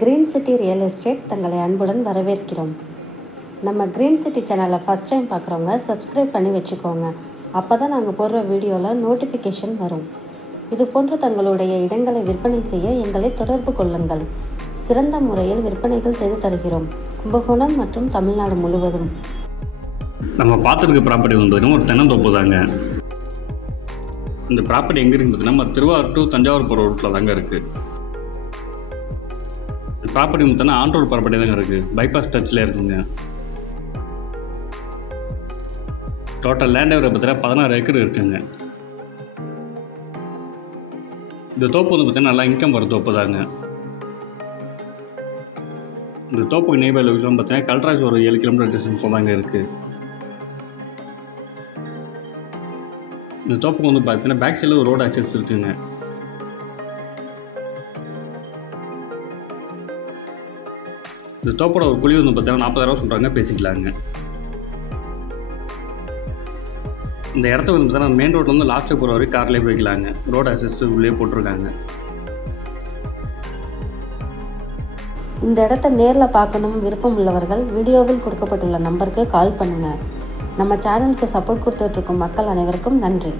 Green city real estate தங்களை அன்புடன் வரவேற்கிறோம். நம்ம கிரீன் சிட்டி சேனலை ஃபஸ்ட் டைம் பார்க்குறவங்க சப்ஸ்கிரைப் பண்ணி வச்சுக்கோங்க. அப்போ தான் நாங்கள் போடுற வீடியோவில் நோட்டிஃபிகேஷன் வரும். இது போன்று தங்களுடைய இடங்களை விற்பனை செய்ய எங்களை தொடர்பு கொள்ளுங்கள். சிறந்த முறையில் விற்பனைகள் செய்து தருகிறோம். கும்பகோணம் மற்றும் தமிழ்நாடு முழுவதும். நம்ம பார்த்துருக்க ப்ராப்பர்ட்டி வந்து பார்த்திங்கன்னா ஒரு தென்னந்தோப்பு தாங்க. இந்த ப்ராப்பர்ட்டி எங்கே இருக்குன்னு பார்த்தீங்கன்னா நம்ம திருவாரூர் டு தஞ்சாவூர் போகிற ரூட்டில் தாங்க இருக்குது. ப்ராப்பர்ட்டி பார்த்தீங்கன்னா ஆன் ரோடு ப்ராப்பர்ட்டி தாங்க இருக்குது. பைபாஸ் டச்சில் இருக்குங்க. டோட்டல் லேண்ட் ஏரியா பார்த்தீங்கன்னா 16 ஏக்கர் இருக்குங்க. இந்த தோப்பு வந்து பார்த்தீங்கன்னா நல்லா இன்கம் வர தோப்பு தாங்க. இந்த தோப்புக்கு நெய்பர் லொகேஷன் பார்த்தீங்கன்னா கல்ட்ராஜ் ஒரு 7 கிலோமீட்டர் டிஸ்டன்ஸில் தாங்க இருக்குது. இந்த தோப்புக்கு வந்து பார்த்தீங்கன்னா பேக் சைடில் ஒரு ரோடு ஆக்சஸ் இருக்குங்க. இந்த தோப்போட ஒரு குழி வந்து பார்த்தீங்கன்னா 40,000 சொல்கிறாங்க, பேசிக்கலாங்க. இந்த இடத்த வந்து பார்த்தீங்கன்னா மெயின் ரோட்டில் வந்து லாஸ்ட்டுக்கு போகிற வரைக்கும் கார்லேயே போய்க்கலாங்க. ரோடு ஆக்சஸ் உள்ளே போட்டிருக்காங்க. இந்த இடத்த நேரில் பார்க்கணும் விருப்பம் உள்ளவர்கள் வீடியோவில் கொடுக்கப்பட்டுள்ள நம்பருக்கு கால் பண்ணுங்கள். நம்ம சேனலுக்கு சப்போர்ட் கொடுத்துட்ருக்கும் மக்கள் அனைவருக்கும் நன்றி.